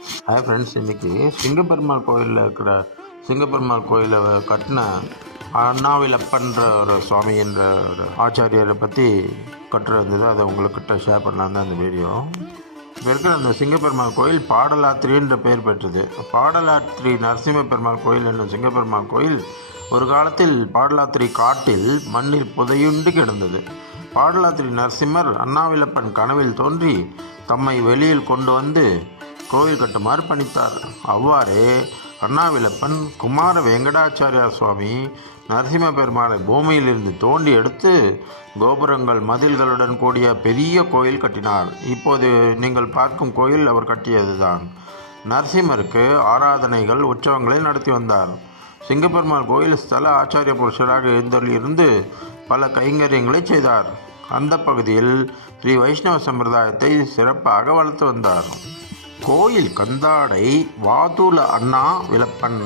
Hi friends, இன்றைக்கி சிங்கப்பெருமாள் கோயிலில் இருக்கிற சிங்கப்பெருமாள் கோயிலை கட்டின அண்ணாவிலப்பன்ற ஒரு சுவாமி என்ற ஒரு ஆச்சாரியரை பற்றி கட்டுரை இருந்தது. அதை உங்கள்கிட்ட ஷேர் பண்ணலாம் தான் அந்த வீடியோ. இப்போ இருக்கிற அந்த சிங்கப்பெருமாள் கோயில் பாடலாத்திரின்ற பெயர் பெற்றது. பாடலாத்திரி நரசிம்ம பெருமாள் கோயில் என்னும் சிங்கப்பெருமாள் கோயில் ஒரு காலத்தில் பாடலாத்திரி காட்டில் மண்ணில் புதையுண்டு கிடந்தது. பாடலாத்திரி நரசிம்மர் அண்ணாவிலப்பன் கனவில் தோன்றி தம்மை வெளியில் கொண்டு வந்து கோவில் கட்டுமாறு பணித்தார். அவ்வாறே அண்ணாவிலப்பன் குமார வெங்கடாச்சாரியா சுவாமி நரசிம்ம பெருமாளை பூமியிலிருந்து தோண்டி எடுத்து கோபுரங்கள் மதில்களுடன் கூடிய பெரிய கோயில் கட்டினார். இப்போது நீங்கள் பார்க்கும் கோயில் அவர் கட்டியதுதான். நரசிம்மருக்கு ஆராதனைகள் உற்சவங்களை நடத்தி வந்தார். சிங்கப்பெருமாள் கோயில் ஸ்தல ஆச்சாரிய புருஷராக இருந்து பல கைங்கரியங்களை செய்தார். அந்த பகுதியில் ஸ்ரீ வைஷ்ணவ சம்பிரதாயத்தை சிறப்பாக வளர்த்து வந்தார். கோயில் கந்தாடை வாதுல அண்ணா விலப்பன்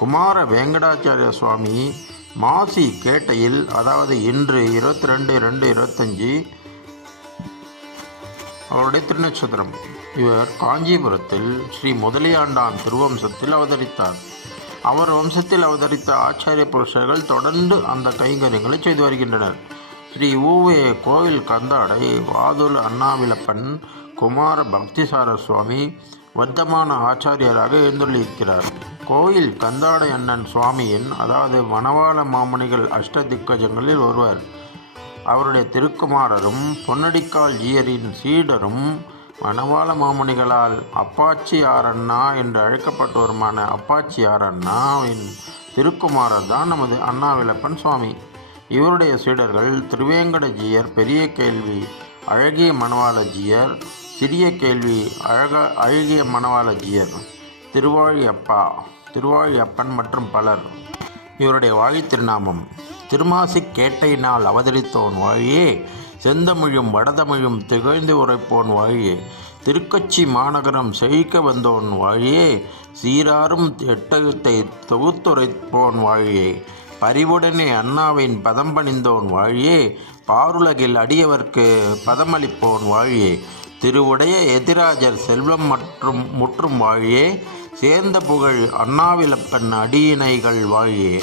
குமார வெங்கடாச்சாரிய சுவாமி மாசி கேட்டையில், அதாவது இன்று 22/2/25 அவருடைய திருநட்சத்திரம். இவர் காஞ்சிபுரத்தில் ஸ்ரீ முதலியாண்டான் திருவம்சத்தில் அவதரித்தார். அவர் வம்சத்தில் அவதரித்த ஆச்சாரிய புருஷர்கள் தொடர்ந்து அந்த கைங்கரியங்களை செய்து வருகின்றனர். ஸ்ரீ ஊவே கோவில் கந்தாடை வாதுல அண்ணாவிலப்பன் குமார பக்திசார சுவாமி வர்த்தமான ஆச்சாரியராக எழுந்துள்ளிருக்கிறார். கோயில் கந்தாடை அண்ணன் சுவாமியின், அதாவது மணவாள மாமுனிகள் அஷ்டதிக்கஜங்களில் ஒருவர். அவருடைய திருக்குமாரரும் பொன்னடிக்கால் ஜீயரின் சீடரும் மணவாள மாமுனிகளால் அப்பாச்சியாரண்ணா என்று அழைக்கப்பட்டவருமான அப்பாச்சியாரண்ணாவின் திருக்குமாரர் தான் நமது அண்ணாவிலப்பன் சுவாமி. இவருடைய சீடர்கள் திருவேங்கடஜீயர், பெரிய கேள்வி அழகிய மணவாளஜீயர், சிறிய கேள்வி அழகிய மணவாளஜீயர், திருவாழியப்பன் மற்றும் பலர். இவருடைய வாழி திருநாமம் திருமாசி கேட்டையினால் அவதரித்தோன் வாழியே, செந்தமிழும் வடதமிழும் திகழ்ந்து உரைப்போன் வாழியே, திருக்கச்சி மாநகரம் செழிக்க வந்தோன் வாழியே, சீராரும் எட்டகத்தை தொகுத்துரைப்போன் வாழியே, பரிவுடனே அண்ணாவின் பதம் பணிந்தோன் வாழியே, பாருலகில் அடியவர்க்கு பதமளிப்போன் வாழியே, திருவுடைய எதிராஜர் செல்வம் மற்றும் முற்றும் வாழியே, சேர்ந்த புகழ் அண்ணாவிலப்பன் அடியினைகள் வாழியே.